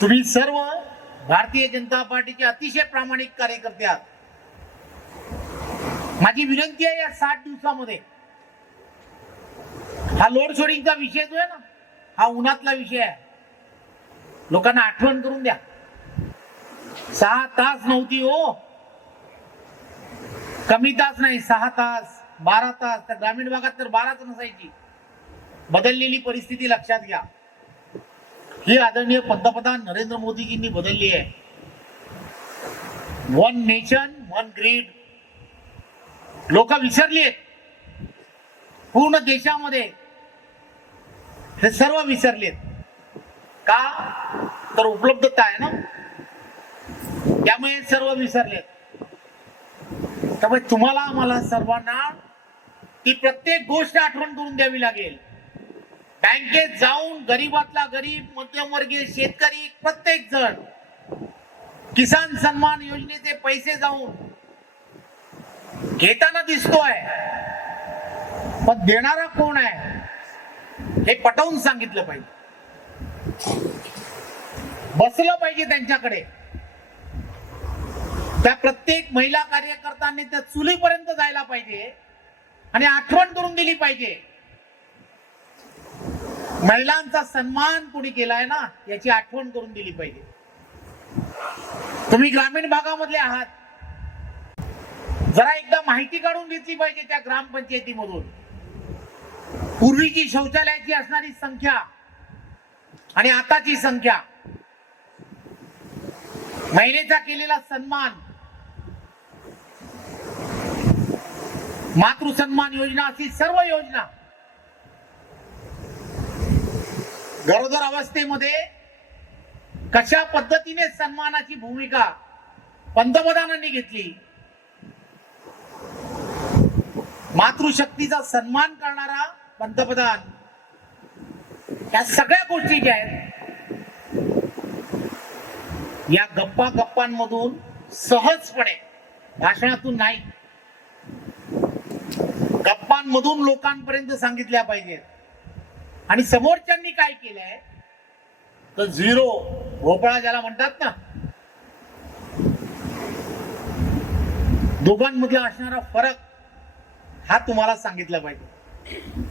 तुम्ही सर्व भारतीय जनता पार्टीचे अतिशय प्रामाणिक कार्यकर्ते आहात. माझी विनंती आहे या साठ दिवसामध्ये. हा लोड शेडिंगचा विषय जो आहे ना हा उन्हातला विषय आहे. लोकांना आठवण करून द्या. सहा तास नव्हती हो. कमी तास नाही सहा तास बारा तास. तर ग्रामीण भागात तर बाराच नसायची. बदललेली परिस्थिती लक्षात घ्या. ही आदरणीय पंतप्रधान नरेंद्र मोदीजींनी बदलली आहे. वन नेशन वन ग्रीड लोक विसरली आहेत. पूर्ण देशामध्ये हे सर्व विसरलेत का? तर उपलब्धता आहे ना? त्यामुळे सर्व विसरलेत त्यामुळे तुम्हाला आम्हाला सर्वांना ती प्रत्येक गोष्ट आठवण करून द्यावी लागेल. बँकेत जाऊन गरीबातला गरीब मध्यमवर्गीय शेतकरी प्रत्येक जण किसान सन्मान योजनेचे पैसे जाऊन घेताना दिसतोय. पण देणारा कोण आहे हे पटवून सांगितलं पाहिजे. बसलं पाहिजे त्यांच्याकडे. त्या प्रत्येक महिला कार्यकर्त्यांनी त्या चुलीपर्यंत जायला पाहिजे आणि आठवण करून दिली पाहिजे. महिलांचा सन्मान कोणी केलाय ना याची आठवण करून दिली पाहिजे. तुम्ही ग्रामीण भागामधले आहात. जरा एकदा माहिती काढून घेतली पाहिजे त्या ग्रामपंचायतीमधून. पूर्वीची शौचालयाची असणारी संख्या आणि आताची संख्या. महिलेचा केलेला सन्मान. मातृसन्मान योजना अशी सर्व योजना गरोदर अवस्थेमध्ये कशा पद्धतीने सन्मानाची भूमिका पंतप्रधानांनी घेतली? मातृशक्तीचा सन्मान करणारा पंतप्रधान या सगळ्या गोष्टी ज्या आहेत या गप्पा गप्पांमधून सहजपणे भाषणातून नाही गप्पांमधून लोकांपर्यंत सांगितल्या पाहिजेत. आणि समोरच्यांनी काय केलंय? तर झिरो भोपळा ज्याला म्हणतात ना दोघांमधला असणारा फरक हा तुम्हाला सांगितला पाहिजे.